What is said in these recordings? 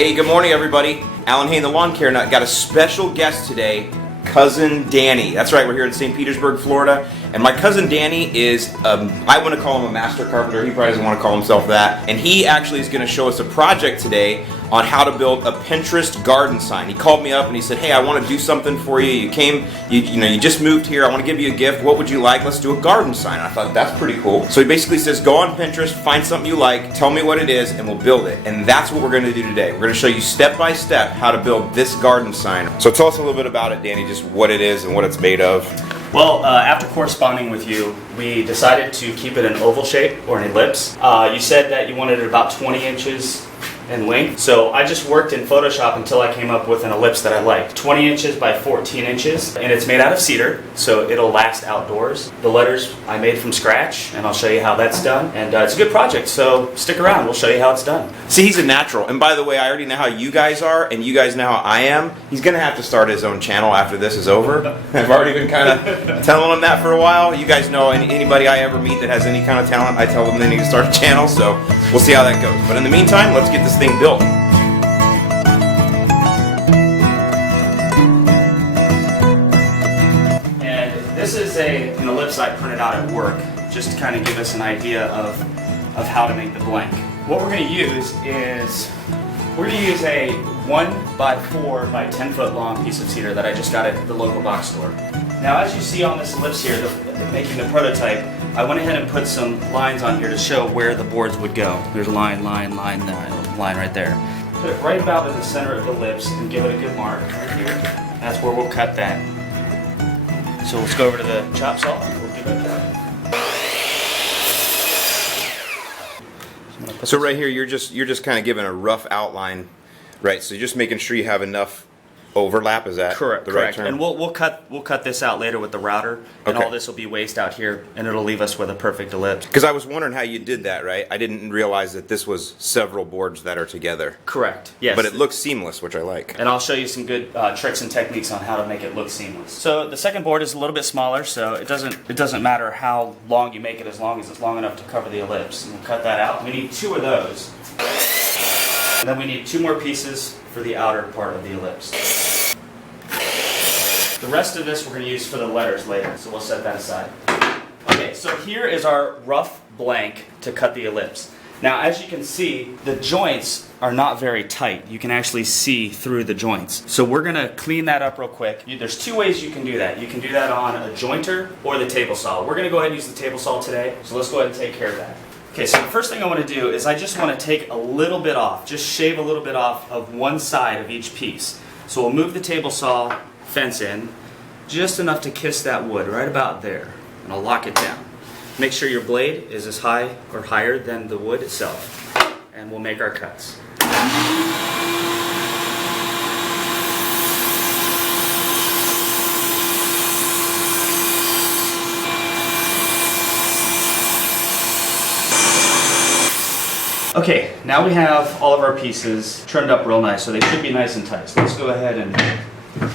Hey, good morning everybody. Alan Hayne, the Lawn Care Nut, got a special guest today, Cuzzin Danny. That's right, we're here in St. Petersburg, Florida. And my cousin Danny is, I want to call him a master carpenter. He probably doesn't want to call himself that. And he actually is going to show us a project today on how to build a Pinterest garden sign. He called me up and he said, hey, I want to do something for you. You just moved here. I want to give you a gift. What would you like? Let's do a garden sign. And I thought, that's pretty cool. So he basically says, go on Pinterest, find something you like, tell me what it is, and we'll build it. And that's what we're going to do today. We're going to show you step by step how to build this garden sign. So tell us a little bit about it, Danny, just what it is and what it's made of. Well, after corresponding with you, we decided to keep it an oval shape or an ellipse. You said that you wanted it about 20 inches in length. So I just worked in Photoshop until I came up with an ellipse that I liked. 20 inches by 14 inches, and it's made out of cedar, so it'll last outdoors. The letters I made from scratch, and I'll show you how that's done. And it's a good project, so stick around. We'll show you how it's done. See, he's a natural. And by the way, I already know how you guys are, and you guys know how I am. He's going to have to start his own channel after this is over. I've already been kind of telling him that for a while. You guys know anybody I ever meet that has any kind of talent, I tell them they need to start a channel, so we'll see how that goes. But in the meantime, let's get this thing built. And this is an ellipse I printed out at work, just to kind of give us an idea of how to make the blank. What we're going to use is, we're going to use a 1 by 4 by 10 foot long piece of cedar that I just got at the local box store. Now as you see on this ellipse here, making the prototype, I went ahead and put some lines on here to show where the boards would go. There's a line right there. Put it right about in the center of the ellipse and give it a good mark right here. That's where we'll cut that. So let's go over to the chop saw and we'll give it a cut. So right here, you're just kind of giving a rough outline, right? So you're just making sure you have enough overlap. Is that correct? the right Correct. term? And we'll cut this out later with the router, and Okay. all this will be waste out here, and it'll leave us with a perfect ellipse. Because I was wondering how you did that, right? I didn't realize that this was several boards that are together. Correct. Yes. But it looks seamless, which I like. And I'll show you some good tricks and techniques on how to make it look seamless. So the second board is a little bit smaller, so it doesn't matter how long you make it, as long as it's long enough to cover the ellipse. And we'll cut that out. We need 2 of those. And then we need 2 more pieces for the outer part of the ellipse. The rest of this we're going to use for the letters later, so we'll set that aside. Okay, so here is our rough blank to cut the ellipse. Now as you can see, the joints are not very tight. You can actually see through the joints. So we're going to clean that up real quick. There's 2 ways you can do that. You can do that on a jointer or the table saw. We're going to go ahead and use the table saw today, so let's go ahead and take care of that. Okay, so the first thing I want to do is I just want to take a little bit off, just shave a little bit off of one side of each piece. So we'll move the table saw fence in, just enough to kiss that wood, right about there. And I'll lock it down. Make sure your blade is as high or higher than the wood itself. And we'll make our cuts. Okay, now we have all of our pieces trimmed up real nice, so they should be nice and tight. So let's go ahead and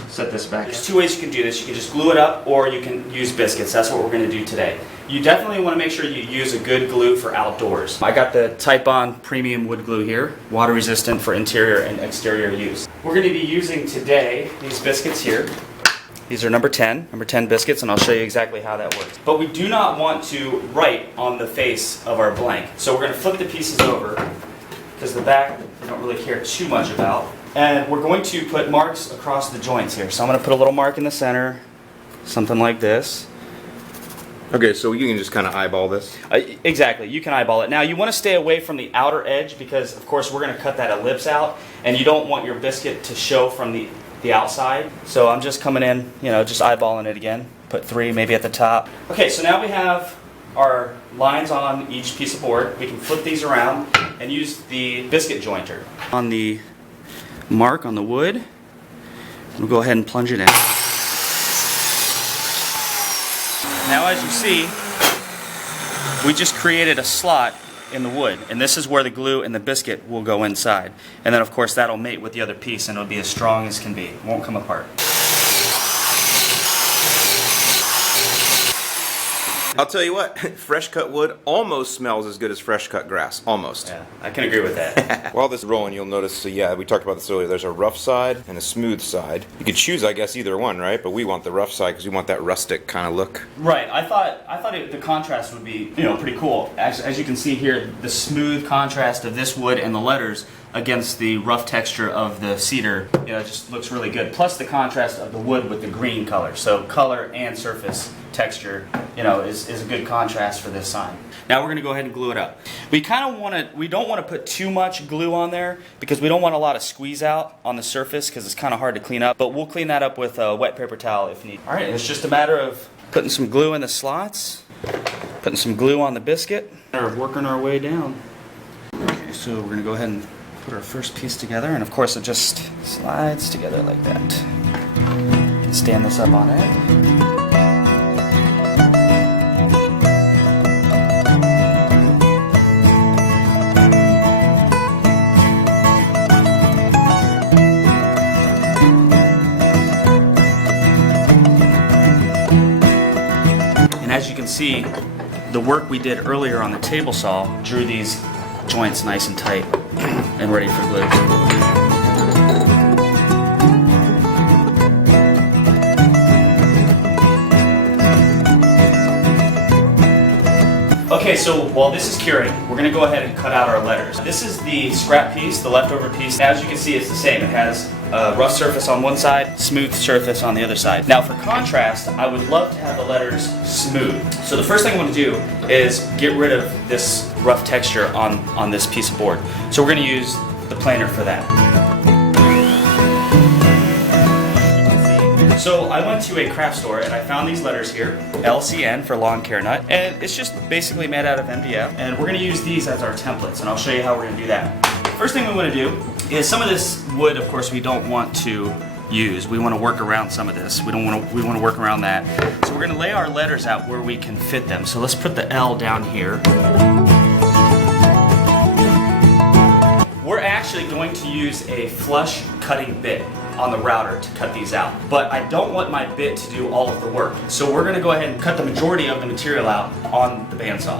set this back. There's 2 ways you can do this. You can just glue it up, or you can use biscuits. That's what we're going to do today. You definitely want to make sure you use a good glue for outdoors. I got the Type-On premium wood glue here, water resistant for interior and exterior use. We're going to be using today these biscuits here. These are number 10 biscuits, and I'll show you exactly how that works. But we do not want to write on the face of our blank. So we're going to flip the pieces over, because the back we don't really care too much about. And we're going to put marks across the joints here. So I'm going to put a little mark in the center, something like this. Okay, so you can just kind of eyeball this? Exactly, you can eyeball it. Now you want to stay away from the outer edge, because of course we're going to cut that ellipse out, and you don't want your biscuit to show from the outside. So I'm just coming in, just eyeballing it again. Put 3 maybe at the top. Okay, so now we have our lines on each piece of board. We can flip these around and use the biscuit jointer. On the mark on the wood, we'll go ahead and plunge it in. Now as you see, we just created a slot in the wood, and this is where the glue and the biscuit will go inside. And then of course that'll mate with the other piece, and it'll be as strong as can be. It won't come apart. I'll tell you what, fresh cut wood almost smells as good as fresh cut grass. Almost. Yeah, I can agree with that. While this is rolling, you'll notice, so yeah, we talked about this earlier, there's a rough side and a smooth side. You could choose, I guess, either one, right? But we want the rough side because we want that rustic kind of look. Right. I thought the contrast would be, pretty cool. As you can see here, the smooth contrast of this wood and the letters against the rough texture of the cedar, it just looks really good. Plus the contrast of the wood with the green color. So color and surface texture, is a good contrast for this sign. Now we're going to go ahead and glue it up. We don't want to put too much glue on there because we don't want a lot of squeeze out on the surface because it's kind of hard to clean up. But we'll clean that up with a wet paper towel if need. All right, it's just a matter of putting some glue in the slots, putting some glue on the biscuit, and working our way down. Okay, so we're going to go ahead and put our first piece together, and of course it just slides together like that. Stand this up on end. And as you can see, the work we did earlier on the table saw drew these joints nice and tight and ready for glue. Okay, so while this is curing, we're going to go ahead and cut out our letters. This is the scrap piece, the leftover piece. As you can see, it's the same. It has a rough surface on one side, smooth surface on the other side. Now for contrast, I would love to have the letters smooth. So the first thing I want to do is get rid of this rough texture on this piece of board. So we're going to use the planer for that. So I went to a craft store and I found these letters here, LCN for lawn care nut, and it's just basically made out of MDF, and we're going to use these as our templates, and I'll show you how we're going to do that. First thing we want to do is some of this wood, of course, we don't want to use. We want to work around some of this. We want to work around that. So we're going to lay our letters out where we can fit them. So let's put the L down here. We're actually going to use a flush cutting bit on the router to cut these out. But I don't want my bit to do all of the work. So we're going to go ahead and cut the majority of the material out on the bandsaw.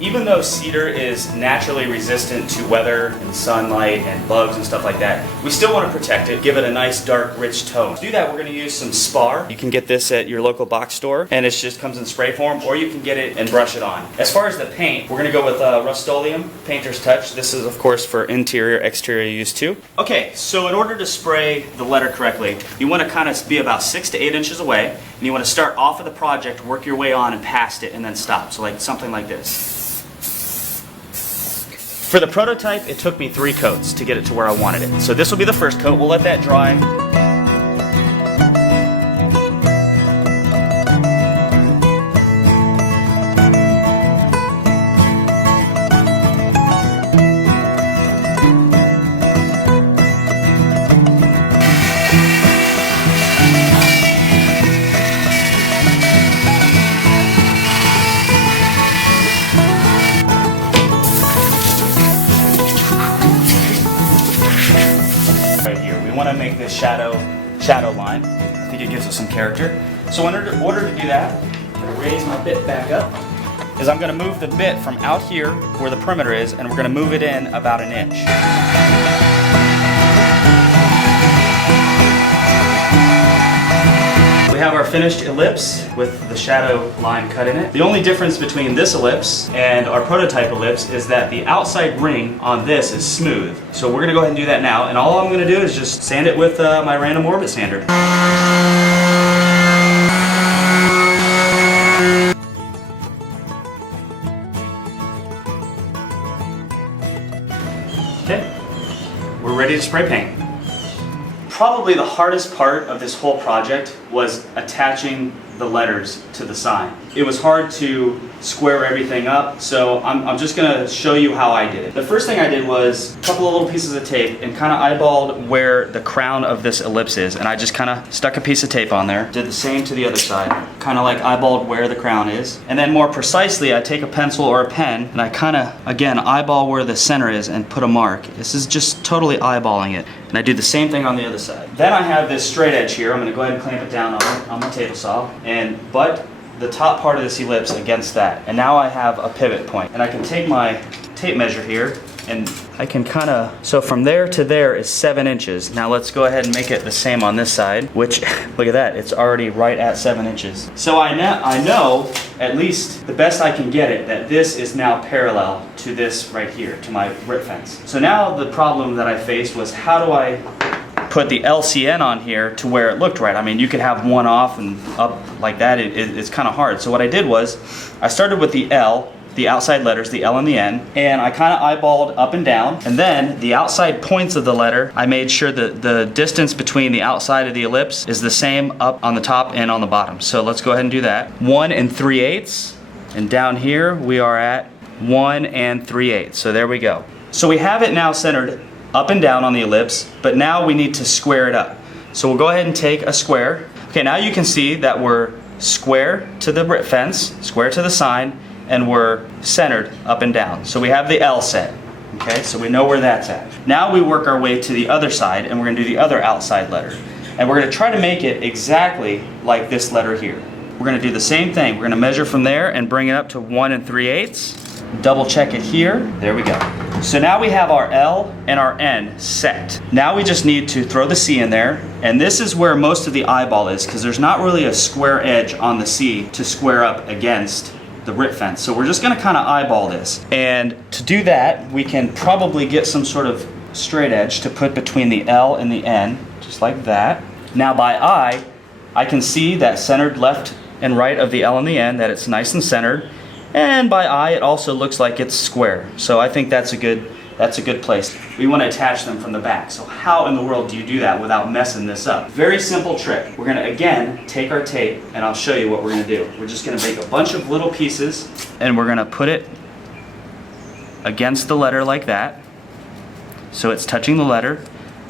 Even though cedar is naturally resistant to weather and sunlight and bugs and stuff like that, we still want to protect it, give it a nice dark rich tone. To do that, we're going to use some spar. You can get this at your local box store and it just comes in spray form, or you can get it and brush it on. As far as the paint, we're going to go with Rust-Oleum Painter's Touch. This is of course for interior, exterior use too. Okay, so in order to spray the letter correctly, you want to kind of be about 6 to 8 inches away, and you want to start off of the project, work your way on and past it, and then stop. So like something like this. For the prototype, it took me 3 coats to get it to where I wanted it. So this will be the first coat. We'll let that dry. We want to make this shadow line. I think it gives it some character. So in order to do that, I'm going to raise my bit back up. I'm going to move the bit from out here where the perimeter is, and we're going to move it in about 1 inch. We have our finished ellipse with the shadow line cut in it. The only difference between this ellipse and our prototype ellipse is that the outside ring on this is smooth. So we're going to go ahead and do that now, and all I'm going to do is just sand it with my random orbit sander. Okay, we're ready to spray paint. Probably the hardest part of this whole project was attaching the letters to the sign. it was hard to square everything up, so I'm just gonna show you how I did it. The first thing I did was a couple of little pieces of tape and kind of eyeballed where the crown of this ellipse is, and I just kind of stuck a piece of tape on there. Did the same to the other side, kind of like eyeballed where the crown is. And then more precisely, I take a pencil or a pen and I kind of, again, eyeball where the center is and put a mark. This is just totally eyeballing it. And I do the same thing on the other side. Then I have this straight edge here. I'm gonna go ahead and clamp it down on my table saw and butt the top part of this ellipse against that. And now I have a pivot point. And I can take my tape measure here and I can kind of, so from there to there is 7 inches. Now let's go ahead and make it the same on this side, which, look at that, it's already right at 7 inches. So I know, at least the best I can get it, that this is now parallel to this right here, to my rip fence. So now the problem that I faced was, how do I put the LCN on here to where it looked right? I mean, you could have one off and up like that. It's kind of hard. So what I did was, I started with the L, the outside letters, the L and the N, and I kind of eyeballed up and down, and then the outside points of the letter, I made sure that the distance between the outside of the ellipse is the same up on the top and on the bottom. So let's go ahead and do that. 1 3/8, and down here we are at 1 3/8. So there we go. So we have it now centered up and down on the ellipse, but now we need to square it up. So we'll go ahead and take a square. Okay, now you can see that we're square to the rip fence, square to the sign, and we're centered up and down. So we have the L set, okay? So we know where that's at. Now we work our way to the other side, and we're gonna do the other outside letter. And we're gonna try to make it exactly like this letter here. We're gonna do the same thing. We're gonna measure from there and bring it up to 1 3/8. Double check it here. There we go. So now we have our L and our N set. Now we just need to throw the C in there, and this is where most of the eyeball is, because there's not really a square edge on the C to square up against the rip fence. So we're just gonna kind of eyeball this. And to do that, we can probably get some sort of straight edge to put between the L and the N, just like that. Now by eye, I can see that centered left and right of the L and the N, that it's nice and centered. And by eye, it also looks like it's square. So I think that's a good place. We want to attach them from the back. So how in the world do you do that without messing this up? Very simple trick. We're gonna, again, take our tape, and I'll show you what we're gonna do. We're just gonna make a bunch of little pieces, and we're gonna put it against the letter like that. So it's touching the letter,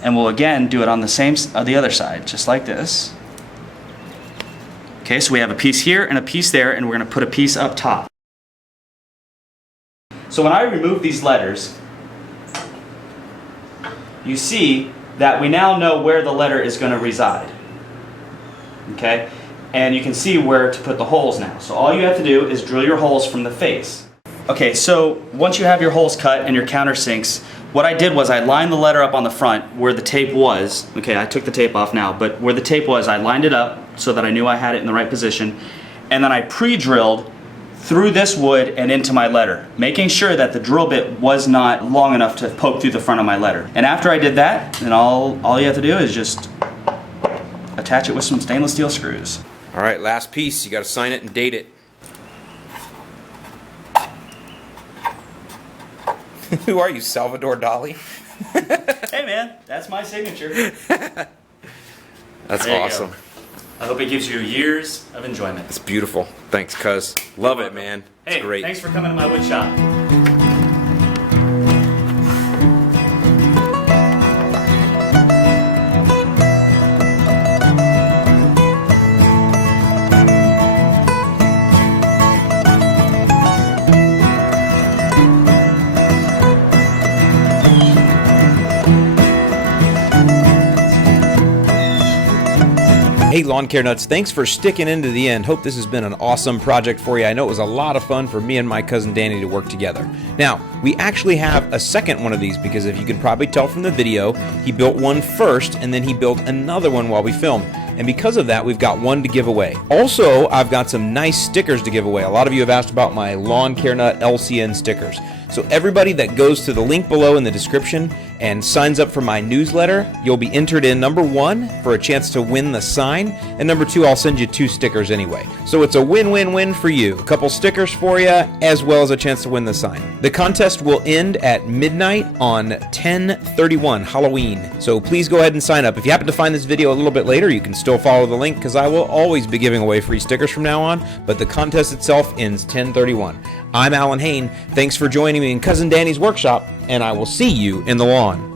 and we'll again do it on the other side, just like this. Okay, so we have a piece here and a piece there, and we're gonna put a piece up top. So when I remove these letters, you see that we now know where the letter is going to reside. Okay? And you can see where to put the holes now. So all you have to do is drill your holes from the face. Okay, so once you have your holes cut and your countersinks, what I did was I lined the letter up on the front where the tape was. Okay, I took the tape off now, but where the tape was, I lined it up so that I knew I had it in the right position. And then I pre-drilled through this wood and into my letter, making sure that the drill bit was not long enough to poke through the front of my letter. And after I did that, then all you have to do is just attach it with some stainless steel screws. All right, last piece. You got to sign it and date it. Who are you, Salvador Dali? Hey man, that's my signature. That's There you awesome. go. I hope it gives you years of enjoyment. It's beautiful. Thanks, Cuz. Love it, man. It's Hey, great. thanks for coming to my wood shop. Hey Lawn Care Nuts, thanks for sticking into the end. Hope this has been an awesome project for you. I know it was a lot of fun for me and my cousin Danny to work together. Now, we actually have a second one of these because if you can probably tell from the video, he built one first and then he built another one while we filmed. And because of that, we've got one to give away. Also, I've got some nice stickers to give away. A lot of you have asked about my Lawn Care Nut LCN stickers. So everybody that goes to the link below in the description and signs up for my newsletter, you'll be entered in, number 1, for a chance to win the sign, and number 2, I'll send you 2 stickers anyway. So it's a win-win-win for you. A couple stickers for you, as well as a chance to win the sign. The contest will end at midnight on 10/31, Halloween. So please go ahead and sign up. If you happen to find this video a little bit later, you can still follow the link, because I will always be giving away free stickers from now on, but the contest itself ends 10/31. I'm Alan Hain. Thanks for joining me in Cuzzin Danny's workshop, and I will see you in the lawn.